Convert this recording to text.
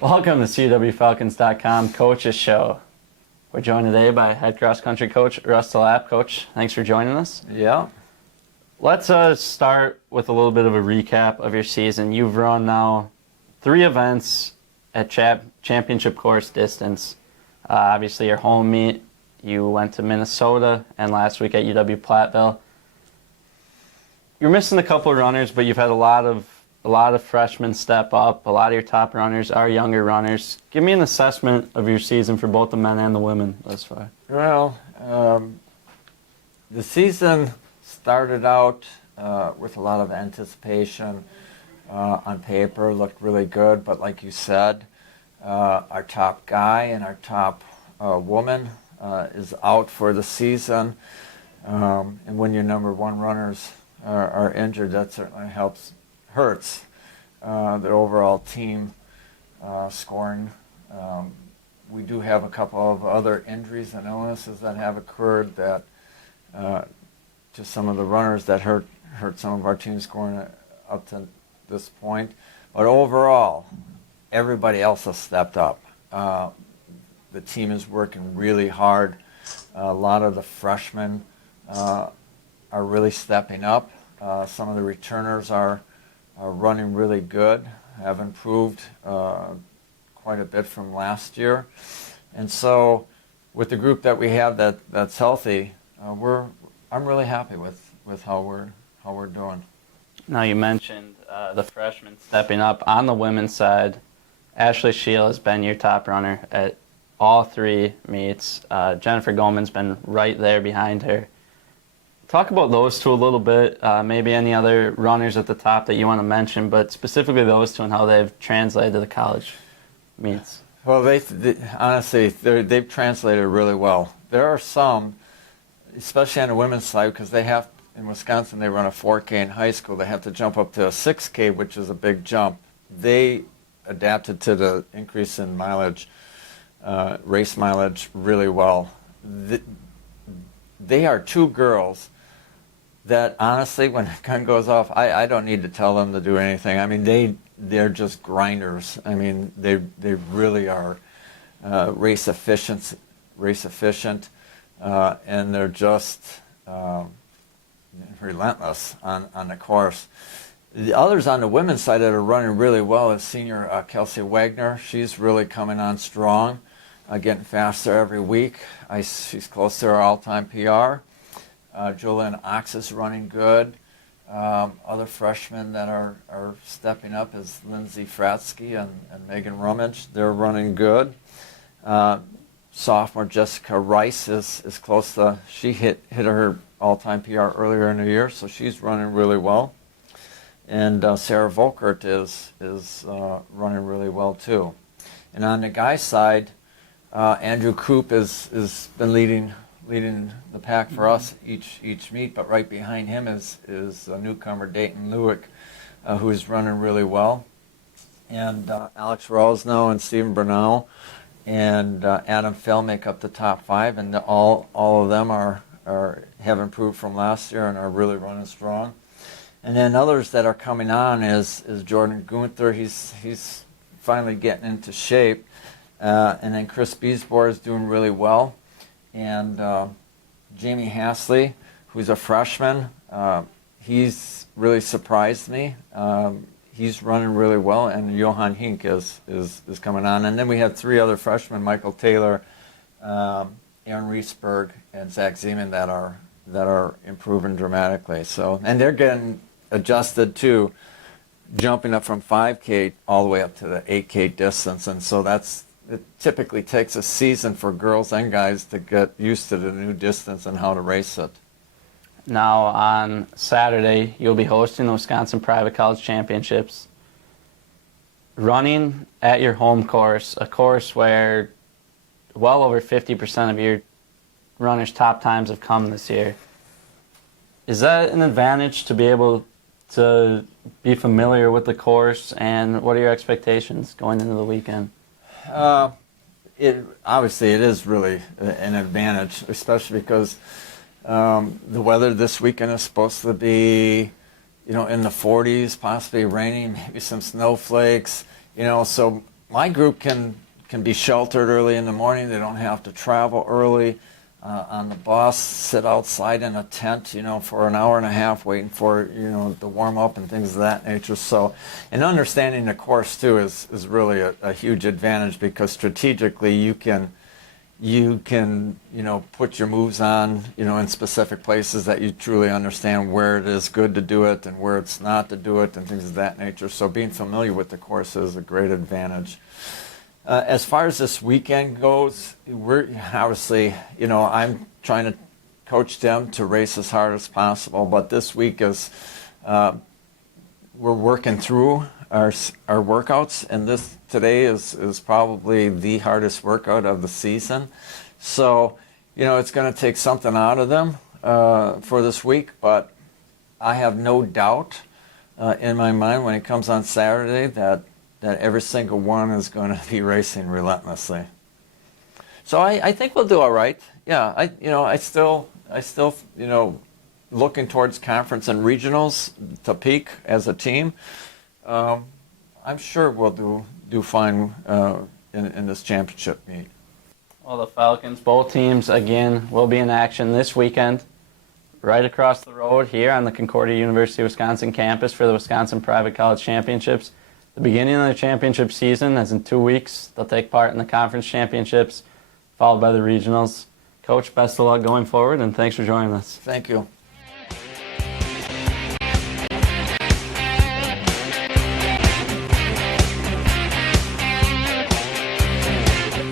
Welcome to CWFalcons.com Coaches Show. We're joined today by head cross-country coach Russ DeLap. Coach, thanks for joining us. Yeah. Let's start with a little bit of a recap of your season. You've run now 3 events at championship course distance. Obviously, your home meet, you went to Minnesota, and last week at UW-Platteville. You're missing a couple of runners, but you've had a lot of freshmen step up. A lot of your top runners are younger runners. Give me an assessment of your season for both the men and the women thus far. Well, the season started out with a lot of anticipation. On paper, looked really good, but like you said, our top guy and our top woman is out for the season. And when your number one runners are injured, that certainly hurts the overall team scoring. We do have a couple of other injuries and illnesses that have occurred that to some of the runners that hurt some of our team scoring up to this point. But overall, everybody else has stepped up. The team is working really hard. A lot of the freshmen are really stepping up. Some of the returners are running really good, have improved quite a bit from last year. And so with the group that we have that's healthy, I'm really happy with how we're doing. Now you mentioned the freshmen stepping up. On the women's side, Ashley Scheel has been your top runner at all 3 meets. Jennifer Goldman's been right there behind her. Talk about those two a little bit, maybe any other runners at the top that you want to mention, but specifically those two and how they've translated to the college meets. Well, honestly, they've translated really well. There are some, especially on the women's side, because in Wisconsin, they run a 4K in high school. They have to jump up to a 6K, which is a big jump. They adapted to the increase in mileage, race mileage, really well. They are 2 girls that, honestly, when the gun goes off, I don't need to tell them to do anything. I mean, they're just grinders. I mean, they really are race efficient, and they're just relentless on the course. The others on the women's side that are running really well is senior Kelsey Wagner. She's really coming on strong, getting faster every week. She's close to her all-time PR. Julian Ox is running good. Other freshmen that are stepping up is Lindsay Fratsky and Megan Rummage. They're running good. Sophomore Jessica Rice is close to, she hit her all-time PR earlier in the year, so she's running really well. And Sarah Volkert is running really well too. And on the guys' side, Andrew Koop has been leading the pack for us each meet, but right behind him is a newcomer, Dayton Lewick, who is running really well. And Alex Rosno and Stephen Bernal and Adam Fell make up the top 5, and all of them have improved from last year and are really running strong. And then others that are coming on is Jordan Gunther. He's finally getting into shape. And then Chris Beesbor is doing really well. And Jamie Hasley, who's a freshman, he's really surprised me. He's running really well, and Johan Hink is coming on. And then we have 3 other freshmen, Michael Taylor, Aaron Reesberg, and Zach Zeman that are improving dramatically. So, and they're getting adjusted to jumping up from 5K all the way up to the 8K distance, and so it typically takes a season for girls and guys to get used to the new distance and how to race it. Now on Saturday, you'll be hosting the Wisconsin Private College Championships. Running at your home course, a course where well over 50% of your runners' top times have come this year. Is that an advantage to be able to be familiar with the course, and what are your expectations going into the weekend? Obviously it is really an advantage, especially because the weather this weekend is supposed to be, in the 40s, possibly raining, maybe some snowflakes, so my group can be sheltered early in the morning. They don't have to travel early on the bus, sit outside in a tent, for an hour and a half waiting for, the warm up and things of that nature. So, and understanding the course too is really a huge advantage, because strategically you can put your moves on, in specific places that you truly understand where it is good to do it and where it's not to do it and things of that nature. So being familiar with the course is a great advantage. As far as this weekend goes, we're obviously, I'm trying to coach them to race as hard as possible, but this week is, we're working through our workouts, and today is probably the hardest workout of the season. So, it's going to take something out of them for this week, but I have no doubt in my mind when it comes on Saturday that every single one is going to be racing relentlessly. So I think we'll do all right. Yeah, I still looking towards conference and regionals to peak as a team. I'm sure we'll do fine in this championship meet. Well, the Falcons, both teams, again, will be in action this weekend right across the road here on the Concordia University Wisconsin campus for the Wisconsin Private College Championships. The beginning of the championship season, as in 2 weeks, they'll take part in the conference championships, followed by the regionals. Coach, best of luck going forward, and thanks for joining us. Thank you.